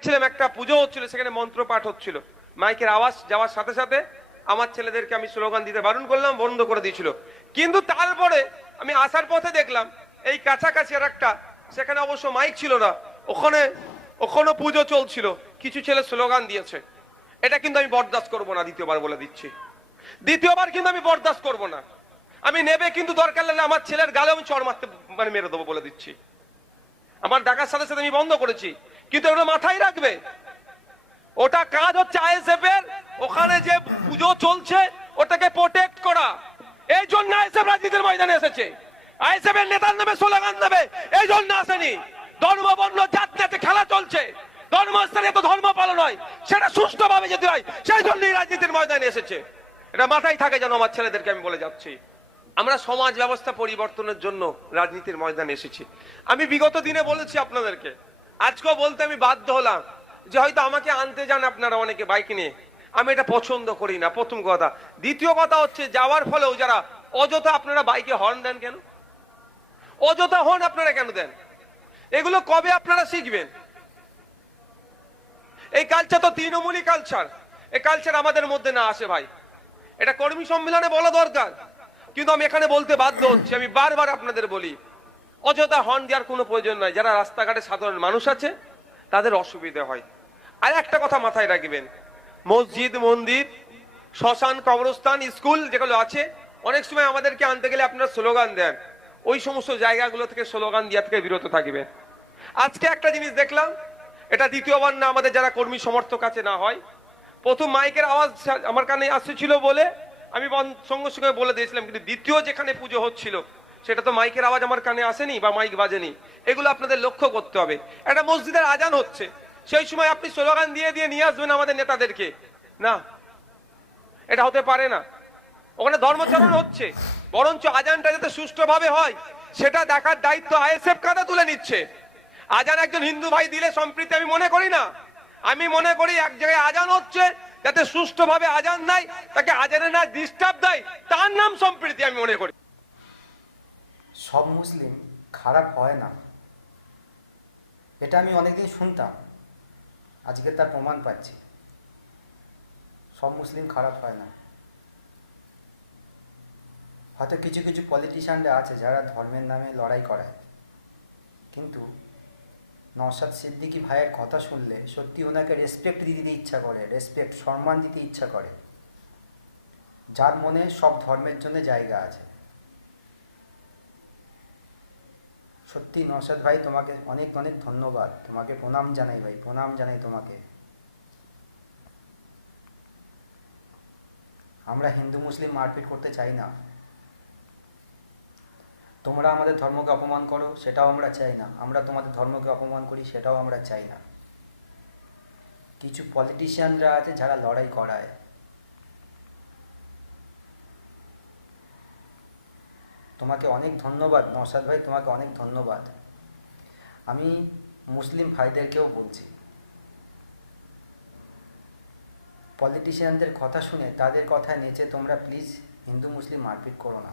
দেখছিলাম একটা পুজো হচ্ছিল, সেখানে মন্ত্র পাঠ হচ্ছিল, মাইকের আওয়াজ যাওয়ার সাথে সাথে আমার ছেলেদেরকে আমি স্লোগান দিতে বারণ করলাম, বন্ধ করে দিয়েছিল। কিন্তু তারপরে আমি আসার পথে দেখলাম এই কাছাকাছি আর একটা, সেখানে অবশ্য মাইক ছিল না, ওখানে ওখানে পুজো চলছিল, কিছু ছেলে স্লোগান দিয়েছে। এটা কিন্তু আমি বরদাস্ত করবো না, দ্বিতীয়বার বলে দিচ্ছি, দ্বিতীয়বার কিন্তু আমি বরদাস্ত করবো না। আমি নেবে কিন্তু দরকার লাগলে আমার ছেলের গালে আমি চড় মারতে মানে মেরে দেবো বলে দিচ্ছি। আমার ডাকার সাথে সাথে আমি বন্ধ করেছি, কিন্তু ওটা মাথায় রাখবে, ওটা কাজ হচ্ছে আইএসএফ এর, ওখানে যে পুজো চলছে ওটাকে প্রোটেক্ট করা। এই জন্য আইএসএফ রাজনীতির ময়দানে এসেছে, আইএসএফ এর নেতার নামে স্লোগান দেবে এই জন্য আসেনি। ধর্ম বর্ণ জাত নিয়ে খেলা চলছে, ধর্মস্থানে তো ধর্ম পালন হয়, সেটা সুষ্ঠুভাবে যদি হয় সেই জন্যই রাজনীতির ময়দানে এসেছে। এটা মাথায় থাকে যেন আমার ছেলেদেরকে আমি বলে যাচ্ছি। আমরা সমাজ ব্যবস্থা পরিবর্তনের জন্য রাজনীতির ময়দানে এসেছি। আমি বিগত দিনে বলেছি আপনাদেরকে, আজকেও বলতে আমি বাধ্য হলাম যে হয়তো আমাকে আনতে যান আপনারা অনেকে বাইক নিয়ে, আমি এটা পছন্দ করি না, প্রথম কথা। দ্বিতীয় কথা হচ্ছে যাওয়ার ফলেও যারা অযথা আপনারা বাইকে হর্ন দেন কেন, অযথা হর্ন আপনারা কেন দেন, এগুলো কবে আপনারা শিখবেন? এই কালচার তো তৃণমূলী কালচার, এই কালচার আমাদের মধ্যে না আসে ভাই। এটা কর্মী সম্মেলনে বলা দরকার, কিন্তু আমি এখানে বলতে বাধ্য হচ্ছি। আমি বারবার আপনাদের বলি, অযথা হর্ন দেওয়ার কোনো প্রয়োজন নাই। যারা রাস্তাঘাটে সাধারণ মানুষ আছে তাদের অসুবিধা হয়। আর একটা কথা মাথায় রাখবেন, মসজিদ মন্দির শ্মশান কবরস্থান স্কুল যেগুলো আছে, অনেক সময় আমাদেরকে আনতে গেলে আপনারা স্লোগান দেন, ওই সমস্ত জায়গাগুলো থেকে স্লোগান দেওয়া থেকে বিরত থাকবেন। আজকে একটা জিনিস দেখলাম, এটা দ্বিতীয়বার না আমাদের যারা কর্মী সমর্থক আছে না হয়, প্রথম মাইকের আওয়াজ আমার কানে আসছিল বলে আমি সঙ্গে সঙ্গে বলে দিয়েছিলাম, কিন্তু দ্বিতীয় যেখানে পুজো হচ্ছিল সেটা তো মাইকের আওয়াজ আমার কানে আসেনি বা মাইক বাজেনি। এগুলো আপনাদের লক্ষ্য করতে হবে। একটা মসজিদের আজান হচ্ছে, সেই সময় আপনি স্লোগান দিয়ে দিয়ে নিয়ে আসবেন আমাদের নেতাদেরকে, না, এটা হতে পারে না। ওখানে ধর্মচরণ হচ্ছে, বরঞ্চ আজানটা যাতে সুষ্ঠুভাবে হয় সেটা দেখার দায়িত্ব আইএসএফ কাঁধে তুলে নিচ্ছে। আজান একজন হিন্দু ভাই দিলে সম্প্রীতি আমি মনে করি না। আমি মনে করি এক জায়গায় আজান হচ্ছে, যাতে সুষ্ঠুভাবে আজান নাই, তাকে আজানে না ডিস্টার্ব দেয়, তার নাম সম্প্রীতি আমি মনে করি। সব মুসলিম খারাপ হয় না, এটা আমি অনেকদিন শুনতাম, আজকে তার প্রমাণ পাচ্ছি। সব মুসলিম খারাপ হয় না। হয়তো কিছু কিছু পলিটিশিয়ানরা আছে যারা ধর্মের নামে লড়াই করায়, কিন্তু নওশাদ সিদ্দিকী ভাইয়ের কথা শুনলে সত্যি ওনাকে রেসপেক্ট দিতে ইচ্ছা করে, রেসপেক্ট সম্মান দিতে ইচ্ছা করে, যার মনে সব ধর্মের জন্য জায়গা আছে। সত্যি নওশাদ ভাই, তোমাকে অনেক অনেক ধন্যবাদ, তোমাকে প্রণাম জানাই ভাই, প্রণাম জানাই তোমাকে। আমরা হিন্দু মুসলিম মারপিট করতে চাই না, তোমরা আমাদের ধর্মকে অপমান করো সেটাও আমরা চাই না, আমরা তোমাদের ধর্মকে অপমান করি সেটাও আমরা চাই না। কিছু পলিটিশিয়ানরা আছে যারা লড়াই করায়। তোমাকে অনেক ধন্যবাদ নওশাদ ভাই, তোমাকে অনেক ধন্যবাদ। আমি মুসলিম ভাইদেরকেও বলছি, পলিটিশিয়ানদের কথা শুনে তাদের কথায় নেচে তোমরা প্লিজ হিন্দু মুসলিম মারপিট করো না।